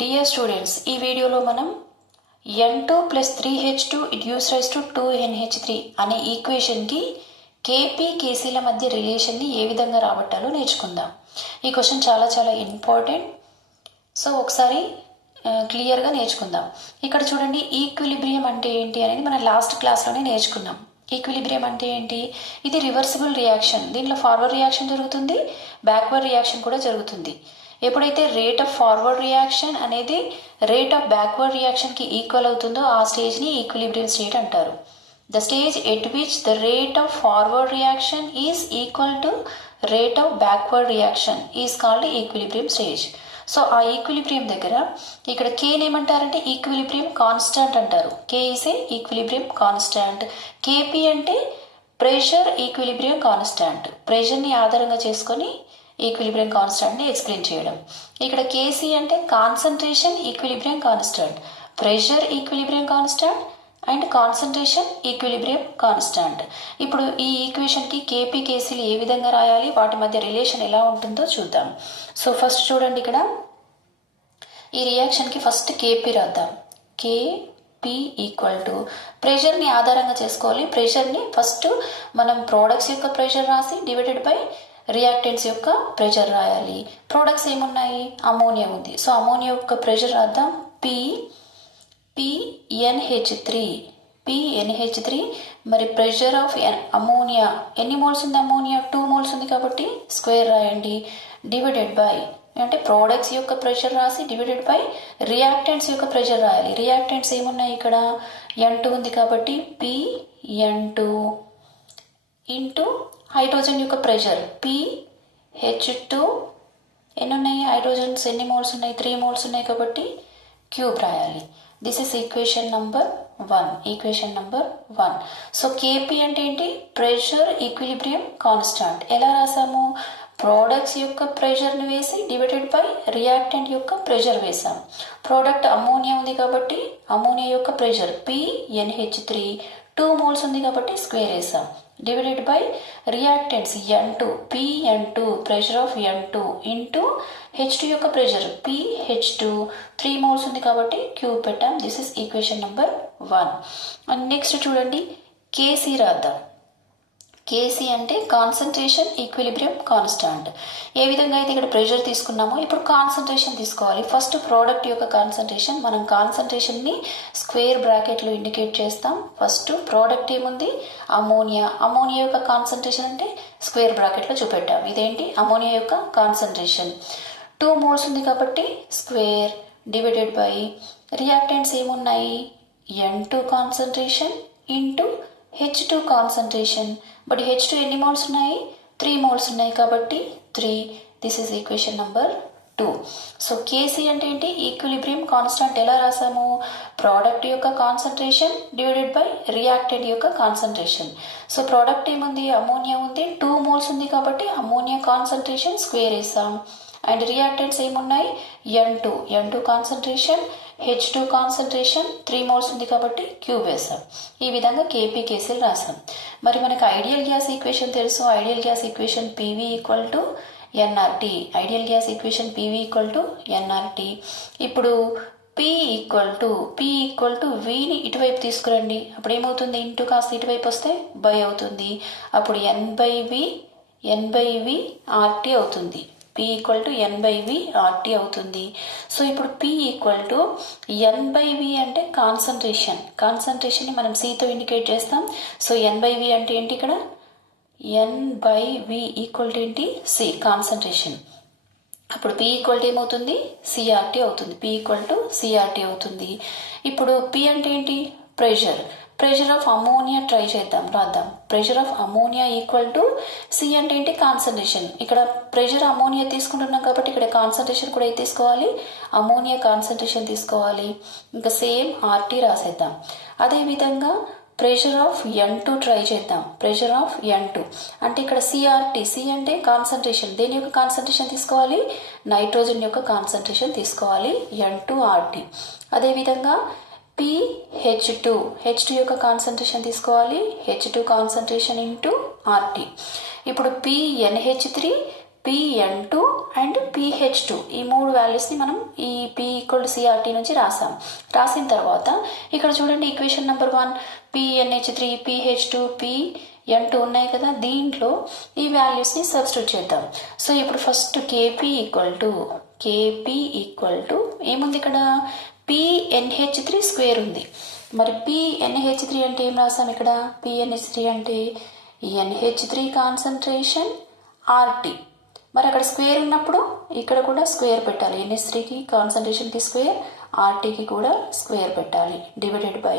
Dear students, ఈ వీడియోలో మనం N2 + 3H2 it gives rise to 2NH3 అనే ఈక్వేషన్కి కేపీ కేసీల మధ్య రిలేషన్ని ఏ విధంగా రాబట్టాలో నేర్చుకుందాం. ఈ క్వశ్చన్ చాలా చాలా ఇంపార్టెంట్. సో ఒకసారి క్లియర్గా నేర్చుకుందాం. ఇక్కడ చూడండి, ఈక్విలిబ్రియం అంటే ఏంటి అనేది మనం లాస్ట్ క్లాస్లోనే నేర్చుకున్నాం. ఈక్విలిబ్రియం అంటే ఏంటి? ఇది రివర్సిబుల్ రియాక్షన్. దీంట్లో ఫార్వర్డ్ రియాక్షన్ జరుగుతుంది, బ్యాక్వర్డ్ రియాక్షన్ కూడా జరుగుతుంది. ఎప్పుడైతే రేట్ ఆఫ్ ఫార్వర్డ్ రియాక్షన్ అనేది రేట్ ఆఫ్ బ్యాక్వర్డ్ రియాక్షన్కి ఈక్వల్ అవుతుందో ఆ స్టేజ్ని ఈక్విలిబ్రియం స్టేట్ అంటారు. The stage at which the rate of forward reaction is equal to rate of backward reaction is called equilibrium stage. So ఆ equilibrium దగ్గర ఇక్కడ కేని ఏమంటారంటే ఈక్విలిబ్రియం కాన్స్టాంట్ అంటారు. K is a equilibrium constant. K P అంటే pressure equilibrium constant. ప్రెషర్ని ఆధారంగా చేసుకొని equilibrium కాన్స్టాంట్ని explain చేయడం. ఇక్కడ కేసీ అంటే concentration equilibrium constant, pressure equilibrium constant and concentration equilibrium constant. ఇప్పుడు ఈ ఈక్వేషన్కి కేపీ కేసీలు ఏ విధంగా రాయాలి, వాటి మధ్య రిలేషన్ ఎలా ఉంటుందో చూద్దాం. సో ఫస్ట్ చూడండి, ఇక్కడ ఈ రియాక్షన్కి ఫస్ట్ కేపీ రాద్దాం. కేపీ ఈక్వల్ టు ప్రెషర్ని ఆధారంగా చేసుకోవాలి. ప్రెషర్ని ఫస్ట్ మనం ప్రోడక్ట్స్ యొక్క ప్రెషర్ రాసి డివైడెడ్ బై రియాక్టెంట్స్ యొక్క ప్రెషర్ రాయాలి. ప్రోడక్ట్స్ ఏమున్నాయి? అమోనియా ఉంది. సో అమోనియా యొక్క ప్రెషర్ రాద్దాం. PNH3 మరి ప్రెషర్ ఆఫ్ అమోనియా ఎన్ని మోల్స్ ఉంది? అమోనియా 2 మోల్స్ ఉంది కాబట్టి స్క్వేర్ రాయండి. డివైడెడ్ బై అంటే ప్రోడక్ట్స్ యొక్క ప్రెషర్ రాసి డివైడెడ్ బై రియాక్టెంట్స్ యొక్క ప్రెషర్ రాయాలి. రియాక్టెంట్స్ ఏమున్నాయి? ఇక్కడ N2 ఉంది కాబట్టి PN2 ఇంటూ హైడ్రోజన్ యొక్క ప్రెషర్ PH2 ఎన్ని ఉన్నాయి? హైడ్రోజన్స్ ఎన్ని మోల్స్ ఉన్నాయి? 3 మోల్స్ ఉన్నాయి కాబట్టి క్యూబ్ రాయాలి. This is equation number 1. So KP అంటే ఏంటి? Pressure equilibrium constant. ఎలా రాసాము? ప్రోడక్ట్స్ యొక్క ప్రెషర్ని వేసి డివైడెడ్ బై రియాక్టెంట్ యొక్క ప్రెషర్ వేసాం. ప్రోడక్ట్ అమోనియా ఉంది కాబట్టి అమోనియా యొక్క ప్రెషర్ PNH3 2 మోల్స్ ఉంది కాబట్టి స్క్వేర్ వేసాం. Divided by reactants N2 PN2 pressure of N2 into H2 యొక్క ప్రెషర్ PH2 3 మోల్స్ ఉంది కాబట్టి క్యూబ్ పెట్టాం. This is equation number 1. And next చూడండి, కేసీ రాద్దాం. కేసీ అంటే కాన్సన్ట్రేషన్ ఈక్విలిబ్రియం కాన్స్టాంట్. ఏ విధంగా అయితే ఇక్కడ ప్రెషర్ తీసుకున్నామో ఇప్పుడు కాన్సన్ట్రేషన్ తీసుకోవాలి. ఫస్ట్ ప్రోడక్ట్ యొక్క కాన్సన్ట్రేషన్, మనం కాన్సన్ట్రేషన్ని స్క్వేర్ బ్రాకెట్లో ఇండికేట్ చేస్తాం. ఫస్ట్ ప్రోడక్ట్ ఏముంది? అమోనియా. అమోనియా యొక్క కాన్సన్ట్రేషన్ అంటే స్క్వేర్ బ్రాకెట్లో చూపెట్టాం. ఇదేంటి? అమోనియా యొక్క కాన్సన్ట్రేషన్ 2 మోల్స్ ఉంది కాబట్టి స్క్వేర్ డివైడెడ్ బై రియాక్టెంట్స్ ఏమున్నాయి? N2 concentration into H2 concentration. But H2 ఎన్ని మోల్స్ ఉన్నాయి? 3 మోల్స్ ఉన్నాయి కాబట్టి 3. This is equation number 2. So KC అంటే ఏంటి? Equilibrium constant. ఎలా రాసాము? ప్రోడక్ట్ యొక్క కాన్సన్ట్రేషన్ డివైడెడ్ బై రియాక్టెంట్ యొక్క కాన్సన్ట్రేషన్. సో ప్రోడక్ట్ ఏముంది? అమోనియా ఉంది. 2 మోల్స్ ఉంది కాబట్టి అమోనియా కాన్సన్ట్రేషన్ స్క్వేర్ వేసాం. అండ్ రియాక్టెంట్స్ ఏమున్నాయి? N2 concentration, H2 concentration 3 moles ఉంది కాబట్టి క్యూబ్ వేసాం. ఈ విధంగా కేపీ కేసీలు రాసాం. మరి మనకు ఐడియల్ గ్యాస్ ఈక్వేషన్ తెలుసు. Ideal gas equation PV equal to NRT. Ideal gas equation PV equal to NRT. ఇప్పుడు P ఈక్వల్ టు Vని ఇటువైపు తీసుకురండి. అప్పుడు ఏమవుతుంది? ఇంటూ కాస్త ఇటువైపు వస్తే బై అవుతుంది. అప్పుడు N బై V RT అవుతుంది. P equal to N/V RT అవుతుంది. సో ఇప్పుడు P ఈక్వల్ టు N/V అంటే కాన్సన్ట్రేషన్ని మనం Cతో ఇండికేట్ చేస్తాం. సో N/V అంటే ఏంటి? ఇక్కడ N/V ఈక్వల్ టు ఏంటి? C concentration. అప్పుడు P ఈక్వల్ టు ఏమవుతుంది? CRT అవుతుంది. P ఈక్వల్ టు CRT అవుతుంది. ఇప్పుడు P అంటే ఏంటి? ప్రెషర్ ఆఫ్ అమోనియా ట్రై చేద్దాం, రాద్దాం. Pressure of ammonia equal to C అంటే ఏంటి? కాన్సన్ట్రేషన్. ఇక్కడ ప్రెషర్ అమోనియా తీసుకుంటున్నాం కాబట్టి ఇక్కడ కాన్సన్ట్రేషన్ కూడా తీసుకోవాలి, అమోనియా కాన్సన్ట్రేషన్ తీసుకోవాలి. ఇంకా సేమ్ RT రాసేద్దాం. అదేవిధంగా ప్రెషర్ ఆఫ్ N2 ట్రై చేద్దాం. ప్రెషర్ ఆఫ్ N2 అంటే ఇక్కడ CRT. C అంటే కాన్సన్ట్రేషన్. దేని యొక్క కాన్సన్ట్రేషన్ తీసుకోవాలి? నైట్రోజన్ యొక్క కాన్సన్ట్రేషన్ తీసుకోవాలి. N2 RT. అదేవిధంగా H2 యొక్క కాన్సన్ట్రేషన్ తీసుకోవాలి. H2 concentration into RT. ఇప్పుడు PNH3 Pn2 అండ్ pH2 ఈ 3 వాల్యూస్ని మనం ఈ P = CRT నుంచి రాసాం. రాసిన తర్వాత ఇక్కడ చూడండి equation number 1 PnH3 pH2 Pn2 ఉన్నాయి కదా, దీంట్లో ఈ వాల్యూస్ని సబ్స్టిట్యూట్ చేద్దాం. సో ఇప్పుడు ఫస్ట్ KP ఏముంది ఇక్కడ PnH3 స్క్వేర్ ఉంది. మరి PnH3 అంటే ఏం రాసాం ఇక్కడ? PnH3 అంటే NH3 కాన్సన్ట్రేషన్ RT. మరి అక్కడ స్క్వేర్ ఉన్నప్పుడు ఇక్కడ కూడా స్క్వేర్ పెట్టాలి. NH3కి కాన్సన్ట్రేషన్కి స్క్వేర్, RTకి కూడా స్క్వేర్ పెట్టాలి. డివైడెడ్ బై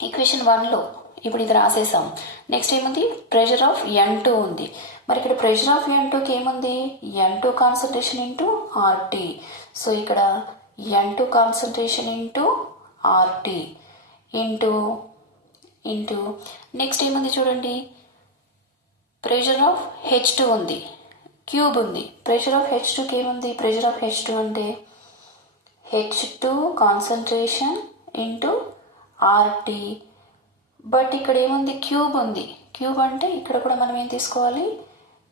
ఈక్వేషన్ 1లో ఇప్పుడు ఇది రాసేసాం. నెక్స్ట్ ఏముంది? ప్రెషర్ ఆఫ్ N2 ఉంది. మరి ఇక్కడ ప్రెషర్ ఆఫ్ N2కి ఏముంది? N2 concentration into RT. So ఇక్కడ N2 concentration into RT into next ఏముంది చూడండి, ప్రెషర్ ఆఫ్ H2 ఉంది, క్యూబ్ ఉంది. ప్రెషర్ ఆఫ్ H2కి ఏముంది? ప్రెషర్ ఆఫ్ H2 అంటే H2 concentration into RT. But ఇక్కడ ఏముంది? క్యూబ్ ఉంది. క్యూబ్ అంటే ఇక్కడ కూడా మనం ఏం తీసుకోవాలి?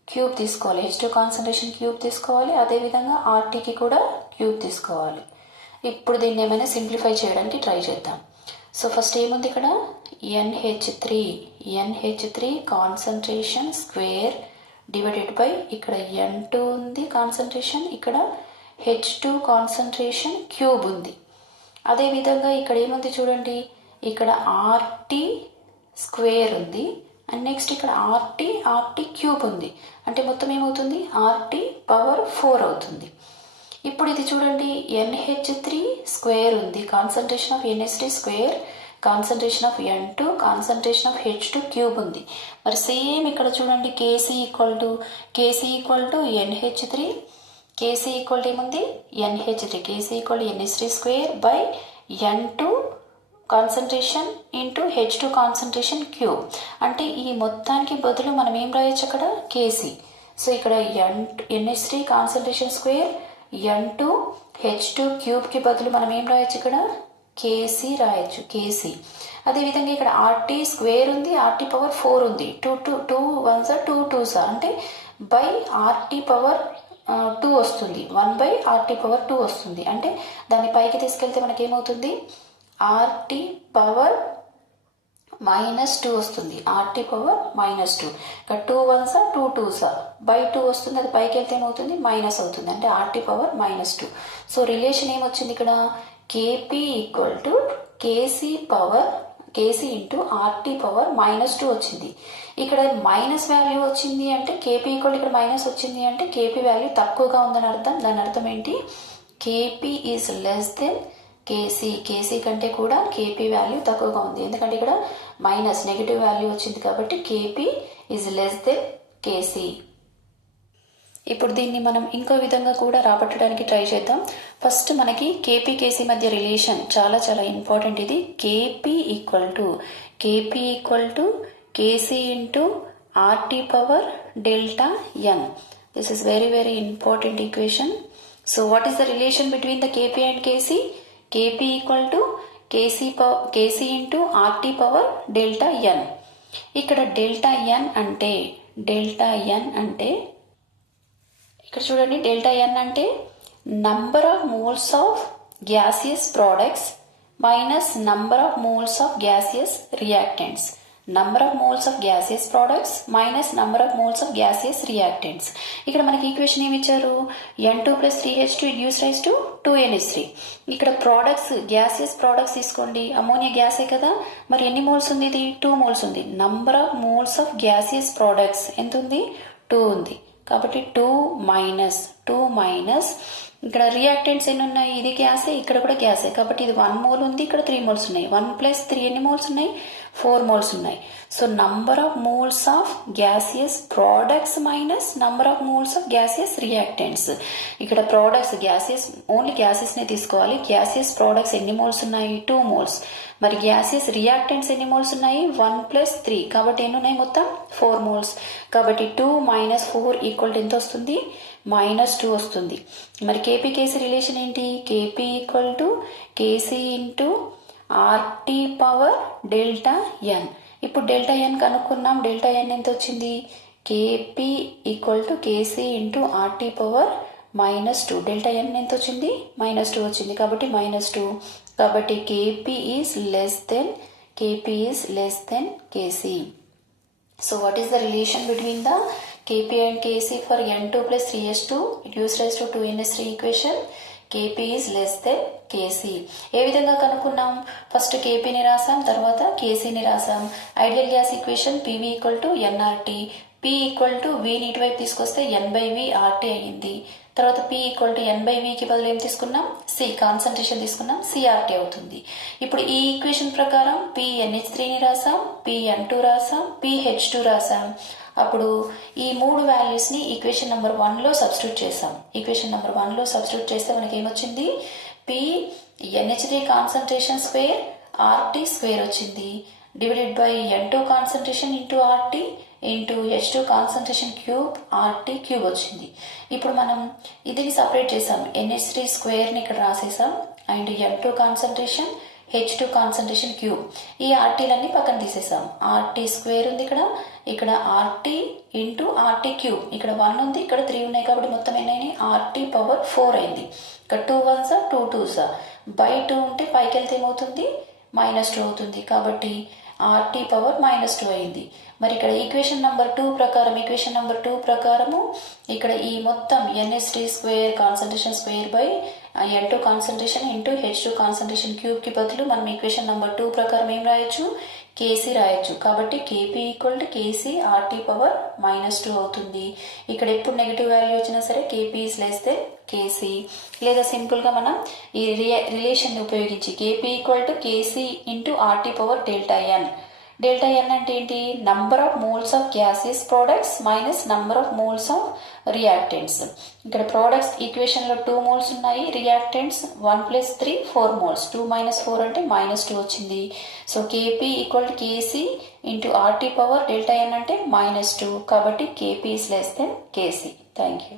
క్యూబ్ తీసుకోవాలి. H2 కాన్సన్ట్రేషన్ క్యూబ్ తీసుకోవాలి. అదేవిధంగా RTకి కూడా క్యూబ్ తీసుకోవాలి. ఇప్పుడు దీన్ని ఏమైనా సింప్లిఫై చేయడానికి ట్రై చేద్దాం. సో ఫస్ట్ ఏముంది ఇక్కడ? NH3 concentration square divided by ఇక్కడ N2 ఉంది కాన్సన్ట్రేషన్, ఇక్కడ H2 కాన్సన్ట్రేషన్ క్యూబ్ ఉంది. అదేవిధంగా ఇక్కడ ఏముంది చూడండి, ఇక్కడ RT స్క్వేర్ ఉంది అండ్ నెక్స్ట్ ఇక్కడ RT క్యూబ్ ఉంది. అంటే మొత్తం ఏమవుతుంది? RT పవర్ 4 అవుతుంది. ఇప్పుడు ఇది చూడండి, NH3 స్క్వేర్ ఉంది, concentration of NH3 square, concentration of N2, concentration of H2 cube ఉంది. మరి సేమ్ ఇక్కడ చూడండి, KC NH3, KC ఏముంది? NH3, KC NH3 square by N2 concentration into H2 concentration cube. అంటే ఈ మొత్తానికి బదులు మనం ఏం రాయొచ్చు అక్కడ? KC. సో ఇక్కడ NH3 concentration square, N2 H2 క్యూబ్కి బదులు మనం ఏం రాయొచ్చు ఇక్కడ? KC రాయొచ్చు, KC. అదేవిధంగా ఇక్కడ RT స్క్వేర్ ఉంది, RT పవర్ 4 ఉంది. 2 1s 2 2s అంటే బై RT పవర్ 2 వస్తుంది. 1 బై RT పవర్ 2 వస్తుంది. అంటే దాన్ని పైకి తీసుకెళ్తే మనకి ఏమవుతుంది? RT పవర్ -2 వస్తుంది. RT power -2. ఇక్కడ 2 1s 2 2s బై 2 వస్తుంది. అది పైకి వెళ్తే ఏమవుతుంది? మైనస్ అవుతుంది. అంటే RT పవర్ -2. సో రిలేషన్ ఏమొచ్చింది ఇక్కడ? KP KC into RT power -2 వచ్చింది. ఇక్కడ మైనస్ వాల్యూ వచ్చింది అంటే KP ఇక్కడ మైనస్ వచ్చింది అంటే KP వాల్యూ తక్కువగా ఉందని అర్థం. దాని అర్థం ఏంటి? KP is less then KC కంటే కూడా KP వాల్యూ తక్కువగా ఉంది. ఎందుకంటే ఇక్కడ మైనస్ నెగిటివ్ వాల్యూ వచ్చింది కాబట్టి KP is less then KC. ఇప్పుడు దీన్ని మనం ఇంకో విధంగా కూడా రాబట్టడానికి ట్రై చేద్దాం. ఫస్ట్ మనకి KP KC మధ్య రిలేషన్ చాలా చాలా ఇంపార్టెంట్. ఇది KP KC into RT power delta N. This is very very important equation. So what is the relation between the KP and KC? KP KC into RT power delta N. ఇక్కడ delta N అంటే ఇక్కడ చూడండి, delta N అంటే number of moles of gaseous products minus number of moles of gaseous reactants. Number of moles of gaseous products minus number of moles of gaseous reactants. ఇక్కడ మనకి equation ఏమి ఇచ్చారు? N2 + 3H2 gives rise to 2NH3. ఇక్కడ products gaseous products తీసుకోండి. Ammonia గ్యాసే కదా, మరి ఎన్ని మోల్స్ ఉంది? ఇది 2 మోల్స్ ఉంది. Number of moles of gaseous products ఎంత ఉంది? 2 ఉంది. కాబట్టి 2 మైనస్ ఇక్కడ రియాక్టెంట్స్ ఎన్ని ఉన్నాయి? ఇది గ్యాసే, ఇక్కడ కూడా గ్యాసే. కాబట్టి ఇది 1 మోల్ ఉంది, ఇక్కడ 3 మోల్స్ ఉన్నాయి. 1 + 3 ఎన్ని మోల్స్ ఉన్నాయి? 4 మోల్స్ ఉన్నాయి. So number of moles of gaseous products minus number of moles of gaseous reactants. ఇక్కడ ప్రోడక్ట్స్ గ్యాసియస్ ఓన్లీ గ్యాసెస్నే తీసుకోవాలి. గ్యాసియస్ ప్రోడక్ట్స్ ఎన్ని మోల్స్ ఉన్నాయి? 2 మోల్స్. మరి గ్యాసియస్ రియాక్టెంట్స్ ఎన్ని మోల్స్ ఉన్నాయి? 1 + 3. కాబట్టి ఎన్ని ఉన్నాయి మొత్తం? 4 మోల్స్. కాబట్టి 2 - 4 = ఎంత వస్తుంది? -2 వస్తుంది. మరి KP KC రిలేషన్ ఏంటి? KP KC into RT power delta N. ఇప్పుడు డెల్టా N కనుక్కున్నాం. డెల్టా N ఎంత వచ్చింది? K P equal to K C into R T power -2. Delta N ఎంత వచ్చింది? -2 వచ్చింది కాబట్టి -2. కాబట్టి K P is less than K C. So what is the relation between the Kp and Kc for n2 plus 3s2? It gives rise to 2ns3 equation. Kp is less than Kc. ఏ విధంగా కనుక్కున్నాం? First కేపీని రాసాం, తర్వాత కేసీని రాసాం. Ideal gas equation PV equal to nRT. P equal to Vని ఇటువైపు తీసుకొస్తే n/V RT అయ్యింది. తర్వాత P ఈక్వల్ టు n/Vకి బదులు ఏం తీసుకున్నాం? C కాన్సన్ట్రేషన్ తీసుకున్నాం, CRT అవుతుంది. ఇప్పుడు ఈ ఈక్వేషన్ ప్రకారం PNH3ని రాసాం, PN2 రాసాం, PH2 రాసాం. అప్పుడు ఈ 3 వాల్యూస్ని ఈక్వేషన్ నెంబర్ 1లో సబ్స్టిట్యూట్ చేసాం. ఈక్వేషన్ నెంబర్ 1లో సబ్స్టిట్యూట్ చేస్తే మనకి ఏమొచ్చింది? PNH3 concentration square RT square వచ్చింది, divided by N2 concentration into RT into H2 concentration cube RT cube వచ్చింది. ఇప్పుడు మనం ఇదిని సపరేట్ చేసాం, NH3 స్క్వేర్ని ఇక్కడ రాసేసాం and N2 concentration H2 concentration cube. ఈ ఆర్టీలన్నీ పక్కన తీసేసాం. RT స్క్వేర్ ఉంది ఇక్కడ RT ఇంటూ RT క్యూబ్. ఇక్కడ 1 ఉంది, ఇక్కడ 3 ఉన్నాయి కాబట్టి మొత్తం ఎన్నైనాయి? RT పవర్ 4 అయింది. ఇక్కడ 2 1s 2 2s బై 2 ఉంటే పైకి వెళ్తే ఏమవుతుంది? -2 అవుతుంది. కాబట్టి RT పవర్ -2 అయింది. మరి ఇక్కడ ఈక్వేషన్ నెంబర్ 2 ప్రకారము ఇక్కడ ఈ మొత్తం NH3 square concentration square by N2 concentration into H2 concentration క్యూబ్కి బదులు మనం ఈక్వేషన్ నెంబర్ 2 ప్రకారం ఏం రాయొచ్చు? కేసీ రాయొచ్చు. కాబట్టి K P equal to K C RT power -2 అవుతుంది. ఇక్కడ ఎప్పుడు నెగిటివ్ వాల్యూ వచ్చినా సరే K P is less than K C. లేదా సింపుల్గా మనం ఈ రిలేషన్ని ఉపయోగించి K P equal to K C into RT power delta N. Delta N అంటే ఏంటి? Number of moles of gases products minus number of moles of reactants. ఇక్కడ ప్రోడక్ట్స్ ఈక్వేషన్లో 2 మోల్స్ ఉన్నాయి, రియాక్టెంట్స్ 1 + 3 4 మోల్స్. 2 - 4 అంటే -2 వచ్చింది. So K P equal to K C into RT power delta N అంటే -2. కాబట్టి K P is less than K C. Thank you.